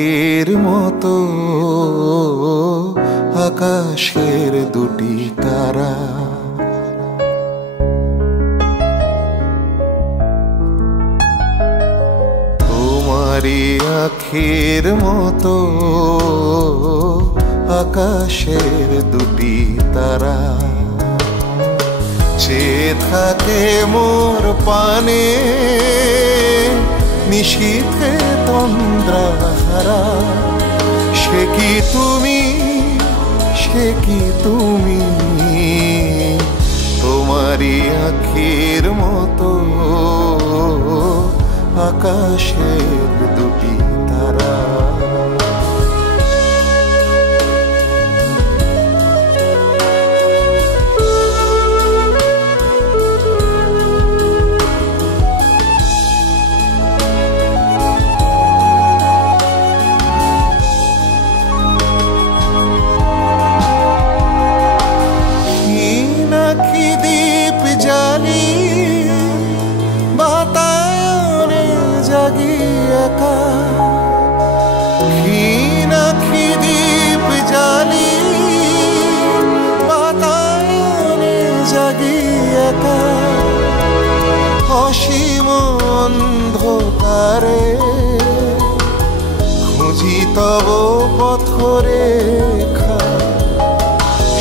আখের মতো আকাশের দুটি তারা। তোমারই আখের মতো আকাশের দুটি তারা চেয়ে থাকে মোর পানে নিশীথে তন্দ্রাহারা। সে কি তুমি, সে কি তুমি, তোমারই আখের মতো আকাশের দুটি তারা। অসীম অন্ধকারে খুঁজি তব পথরেখা।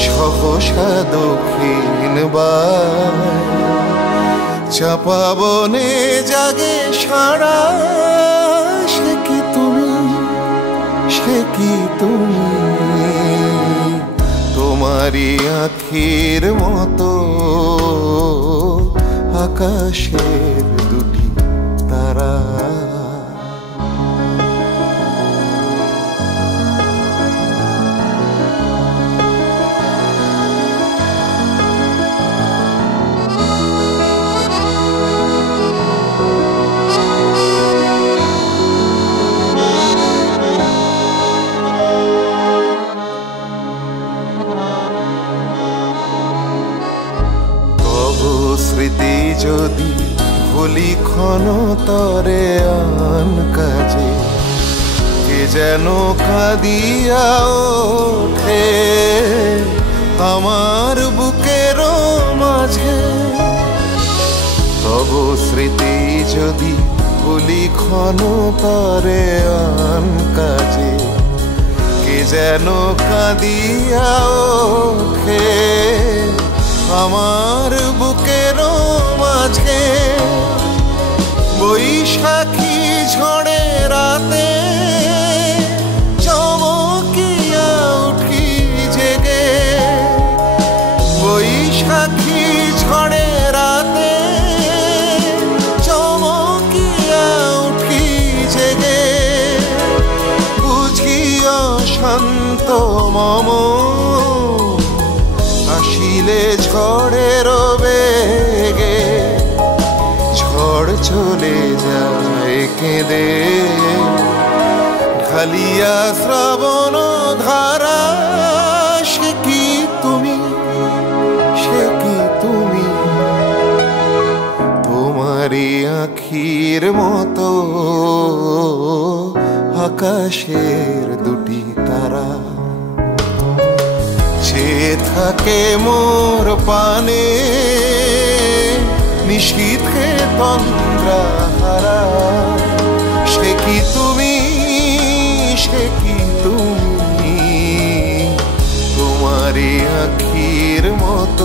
সহসা দক্ষিণ বায় চাপা বনে জাগে সারা। সে কি তুমি, সে কি তুমি, তোমারই আখের মতো আকাশের দুটি তারা। স্মৃতি যদি ভুলি ক্ষণতরে আন কাজে কে যেন কাঁদিয়া ওঠে আমার বুকের মাঝে। তব স্মৃতি যদি ভুলি ক্ষণতরে আন কাজে কে যেন কাঁদিয়া ওঠে আমার বুকের মাঝে। বৈশাখী ঝড়ে রাতে চমকিয়া উঠি জেগে। বৈশাখী ঝড়ে রাতে চমকিয়া উঠি জেগে। বুঝিয়া শান্ত মম আসিলে ঝড়ের বেগে ঝড় চলে যায় কেঁদে ঢালিয়া শ্রাবণ ধারা। সে কি তুমি, সে কি তুমি, তোমারই আখির মতো আকাশের দুটি তারা চেয়ে থাকে মোর পানে নিশীথে তন্দ্রাহারা। সে কি তুমি, সে কি তুমি, তোমারই আখির মতো